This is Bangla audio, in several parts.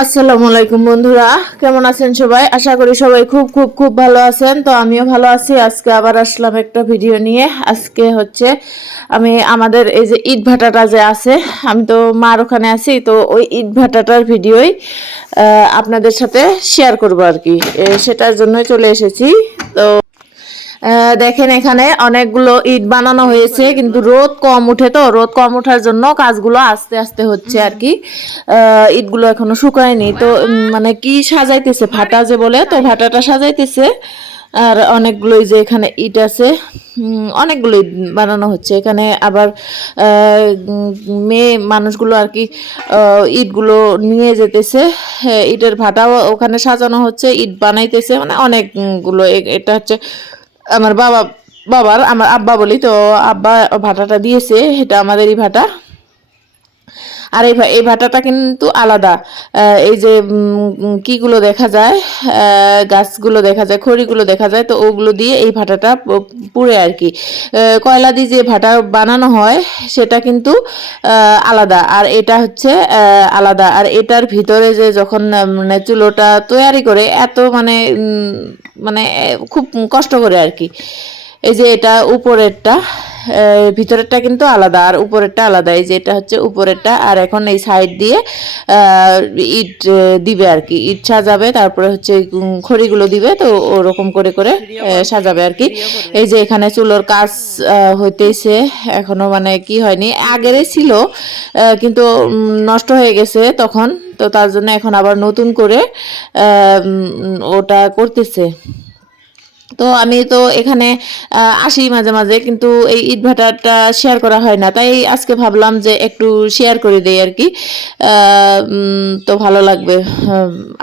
আসসালামু আলাইকুম বন্ধুরা, কেমন আছেন সবাই? আশা করি সবাই খুব খুব খুব ভালো আছেন। তো আমিও ভালো আছি। আজকে আবার আসলাম একটা ভিডিও নিয়ে। আজকে হচ্ছে আমি আমাদের এই যে ইট ভাটাটা যে আছে, আমি তো মার ওখানে আছি, তো ওই ইট ভাটাটার ভিডিওই আপনাদের সাথে শেয়ার করব আর কি। সেটার জন্যই চলে এসেছি। তো দেখেন এখানে অনেকগুলো ইট বানানো হয়েছে, কিন্তু রোদ কম উঠে, তো রোদ কম ওঠার জন্য কাজগুলো আস্তে আস্তে হচ্ছে আর কি। ইটগুলো এখনো শুকায়নি, তো মানে কি সাজাইতেছে, ভাটা যে বলে, তো ভাটাটা সাজাইতেছে। আর অনেকগুলোই যে এখানে ইট আছে, অনেকগুলো ইট বানানো হচ্ছে এখানে। আবার মেয়ে মানুষগুলো আর কি ইটগুলো নিয়ে যেতেছে। ইটের ভাটাও ওখানে সাজানো হচ্ছে, ইট বানাইতেছে, মানে অনেকগুলো। এটা হচ্ছে আমার আমার আব্বা বলি, তো আব্বা ভাটাটা দিয়েছে, এটা আমাদেরই ভাটা। আর এই ভাটাটা কিন্তু আলাদা। এই যে কিগুলো দেখা যায়, গাছগুলো দেখা যায়, খড়িগুলো দেখা যায়, তো ওগুলো দিয়ে এই ভাটাটা পুড়ে আর কি। কয়লা দিয়ে যে ভাটা বানানো হয় সেটা কিন্তু আলাদা, আর এটা হচ্ছে আলাদা। আর এটার ভিতরে যে যখন মানে চুলোটা তৈরি করে, এত মানে মানে খুব কষ্ট করে আর কি। এই যে এটা উপরেরটা, ভিতরেরটা কিন্তু আলাদা আর উপরেরটা আলাদা। এই যে এটা হচ্ছে উপরেরটা, আর এখন এই সাইড দিয়ে ইট দিবে আর কি, ইট সাজাবে, তারপরে হচ্ছে খড়িগুলো দিবে, তো ওরকম করে করে সাজাবে আর কি। এই যে এখানে চুলোর কাজ হইতেছে এখনো, মানে কি হয়নি, আগেরই ছিল কিন্তু নষ্ট হয়ে গেছে তখন, তো তার জন্য এখন আবার নতুন করে ওটা করতেছে। তো আমি তো এখানে আসি মাঝে মাঝে, কিন্তু এই ইট ভাটাটা শেয়ার করা হয় না, তাই আজকে ভাবলাম যে একটু শেয়ার করে দেই আর কি। তো ভালো লাগবে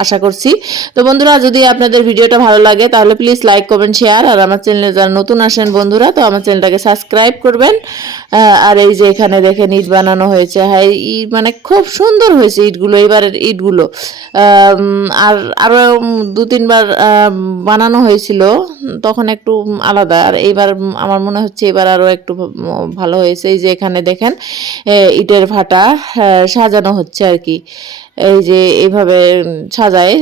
আশা করছি। তো বন্ধুরা, যদি আপনাদের ভিডিওটা ভালো লাগে তাহলে প্লিজ লাইক, কমেন্ট, শেয়ার। আর আমার চ্যানেলে যারা নতুন আসেন বন্ধুরা, তো আমার চ্যানেলটাকে সাবস্ক্রাইব করবেন। আর এই যে এখানে দেখেন ইট বানানো হয়েছে, হ্যাঁ, মানে খুব সুন্দর হয়েছে ইটগুলো, এবারের ইটগুলো। আর আরও দু তিনবার বানানো হয়েছিল, তখন একটু আলাদা। আর এইবার আমার মনে হচ্ছে এবার আরও একটু ভালো হয়েছে। এই যে এখানে দেখেন ইটের ভাটা সাজানো হচ্ছে আর কি। এই যে এইভাবে সাজায়,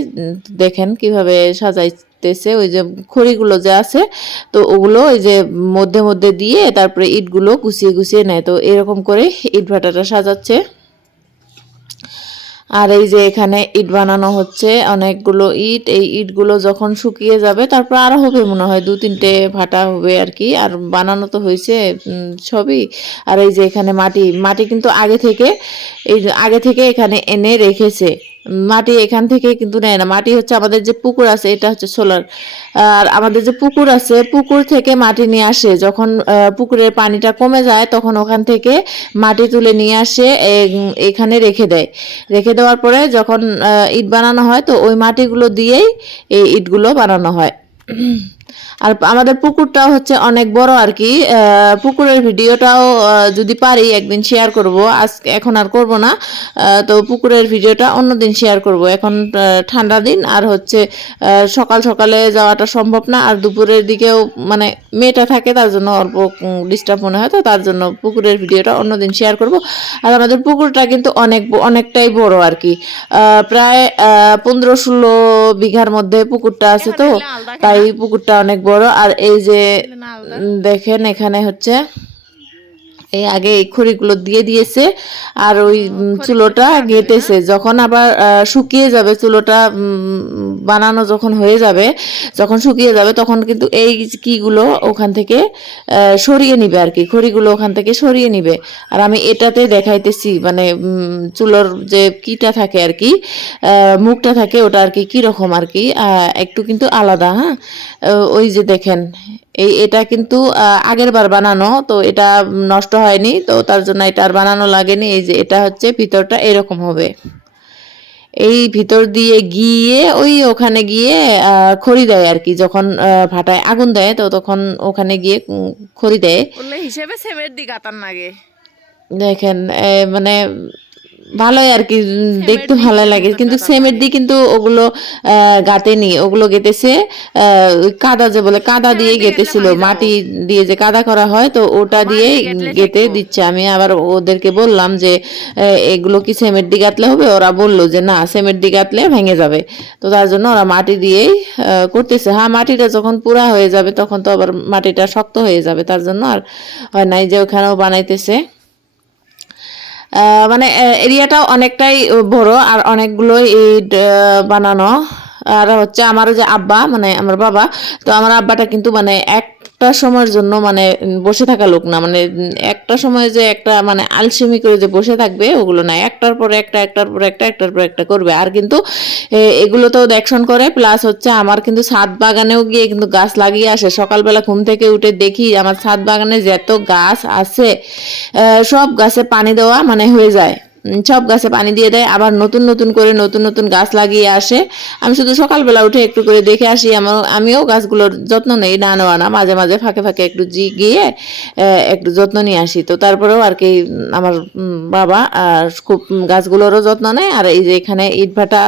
দেখেন কিভাবে সাজাইতেছে। ওই যে খড়িগুলো যে আছে, তো ওগুলো ওই যে মধ্যে মধ্যে দিয়ে তারপরে ইটগুলো গুছিয়ে গুছিয়ে নেয়, তো এরকম করে ইট ভাটাটা সাজাচ্ছে। আর এই যে এখানে ইট বানানো হচ্ছে, অনেকগুলো ইট। এই ইটগুলো যখন শুকিয়ে যাবে তারপর আরো হবে মনে হয়, দু তিনটে ভাটা হবে আর কি। আর বানানো তো হয়েছে সবই। আর এই যে এখানে মাটি মাটি কিন্তু আগে থেকে এখানে এনে রেখেছে। মাটি এখান থেকে কিন্তু নেয় না, মাটি হচ্ছে আমাদের যে পুকুর আছে, এটা হচ্ছে সোলার। আর আমাদের যে পুকুর আছে, পুকুর থেকে মাটি নিয়ে আসে, যখন পুকুরের পানিটা কমে যায় তখন ওখান থেকে মাটি তুলে নিয়ে আসে, এখানে রেখে দেওয়ার পরে যখন ইট বানানো হয়, তো ওই মাটিগুলো দিয়েই এই ইটগুলো বানানো হয়। আর আমাদের পুকুরটাও হচ্ছে অনেক বড় আর কি। পুকুরের ভিডিওটাও যদি পারি একদিন শেয়ার করব, আজকে এখন আর করব না। তো পুকুরের ভিডিওটা অন্যদিন শেয়ার করব। এখন ঠান্ডা দিন, আর হচ্ছে সকাল সকালে যাওয়াটা সম্ভব না, আর দুপুরের দিকেও মানে মেয়েটা থাকে, তার জন্য অল্প ডিস্টার্ব মনে হয়, তো তার জন্য পুকুরের ভিডিওটা অন্যদিন শেয়ার করব। আর আমাদের পুকুরটা কিন্তু অনেকটাই বড় আর কি। প্রায় 15-16 বিঘার মধ্যে পুকুরটা আছে, তো তাই পুকুরটা অনেক বড়। আর এই যে দেখেন এখানে হচ্ছে এই আগে এই খড়িগুলো দিয়ে দিয়েছে, আর ওই চুলোটা গেঁথেছে। যখন আবার শুকিয়ে যাবে চুলোটা, বানানো যখন হয়ে যাবে, যখন শুকিয়ে যাবে, তখন কিন্তু এই কিগুলো ওখান থেকে সরিয়ে নিবে আর কি, খড়িগুলো ওখান থেকে সরিয়ে নিবে। আর আমি এটাতে দেখাইতেছি, মানে চুলোর যে কিটা থাকে আর কি, মুখটা থাকে, ওটা আর কি কীরকম আর কি, একটু কিন্তু আলাদা। হ্যাঁ, ওই যে দেখেন এটা কিন্তু আগের বার বানানো, তো এটা নষ্ট হয়নি, তো তার জন্য এটা আর বানানো লাগেনি। এই যে এটা হচ্ছে ভিতরটা এরকম হবে। এই ভিতর দিয়ে গিয়ে ওখানে গিয়ে খড়ি দেয় আর কি, যখন ভাটায় আগুন দেয়, তো তখন ওখানে গিয়ে খড়ি দেয়। হিসেবে সেমের দিক আতার নাগে দেখেন মানে ভালোই আর কি, দেখতে ভালো লাগে, কিন্তু সেমের দিয়ে কিন্তু ওগুলো গাঁথেনি, ওগুলো গেঁথেছে কাদা, যে বলে কাদা দিয়ে গেঁথেছিল, মাটি দিয়ে যে কাদা করা হয়, তো ওটা দিয়ে গেঁথে দিচ্ছে। আমি আবার ওদেরকে বললাম যে এগুলো কি সিমেন্ট দিয়ে গাঁথলে হবে? ওরা বললো যে না, সিমেন্ট দিয়ে গাঁথলে ভেঙে যাবে। তো তার জন্য ওরা মাটি দিয়েই করতেছে। হ্যাঁ, মাটিটা যখন পুরা হয়ে যাবে তখন তো আবার মাটিটা শক্ত হয়ে যাবে, তার জন্য আর হয় নাই, যে ওখানেও বানাইতেছে। মানে এরিয়াটাও অনেকটাই বড়, আর অনেকগুলো ইট বানানো। আর হচ্ছে আমার যে আব্বা, মানে আমার বাবা, তো আমার আব্বাটা কিন্তু মানে একটা সময়ের জন্য মানে বসে থাকা লোক না, মানে একটা সময় যে একটা মানে আলসেমি করে যে বসে থাকবে ওগুলো না, একটার পর একটা, একটার পর একটা, একটার পর একটা করবে। আর কিন্তু এগুলোতেও দেখশন করে, প্লাস হচ্ছে আমার কিন্তু ছাদ বাগানেও গিয়ে কিন্তু গাছ লাগিয়ে আসে। সকালবেলা ঘুম থেকে উঠে দেখি আমার ছাদ বাগানে যত গাছ আছে সব গাছে পানি দেওয়া মানে হয়ে যায়, সব গাছে পানি দিয়ে দেয়, আবার নতুন নতুন করে নতুন নতুন গাছ লাগিয়ে আসে। আমি শুধু সকালবেলা উঠে একটু করে দেখে আসি, আমিও গাছগুলোর যত্ন নেই, না নেওয়া না, মাঝে মাঝে ফাঁকে ফাঁকে একটু গিয়ে একটু যত্ন নিয়ে আসি। তো তারপরেও আর কি আমার বাবা খুব গাছগুলোরও যত্ন নেয়, আর এই যে এখানে ইট ভাটা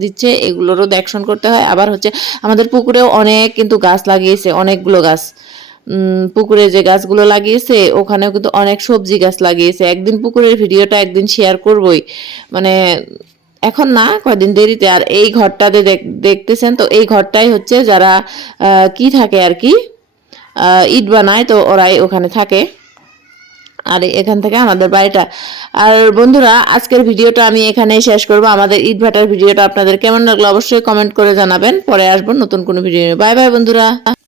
দিচ্ছে এগুলোরও দেখশন করতে হয়। আবার হচ্ছে আমাদের পুকুরেও অনেক কিন্তু গাছ লাগিয়েছে, অনেকগুলো গাছ, পুকুরে যে গাছগুলো লাগিয়েছে ওখানেও কিন্তু অনেক সবজি গাছ লাগিয়েছে। একদিন পুকুরের ভিডিওটা একদিন শেয়ার করবই, মানে এখন না, কয়দিন দেরিতে। আর এই ঘরটাতে দেখতেছেন, তো এই ঘরটাই হচ্ছে যারা কি থাকে আর কি, ইট বানায়, তো ওরাই ওখানে থাকে। আর এখান থেকে আমাদের বাড়িটা। আর বন্ধুরা, আজকের ভিডিওটা আমি এখানেই শেষ করব। আমাদের ইট ভাটার ভিডিওটা আপনাদের কেমন লাগলো অবশ্যই কমেন্ট করে জানাবেন। পরে আসবো নতুন কোনো ভিডিও নিয়ে। বাই বাই বন্ধুরা।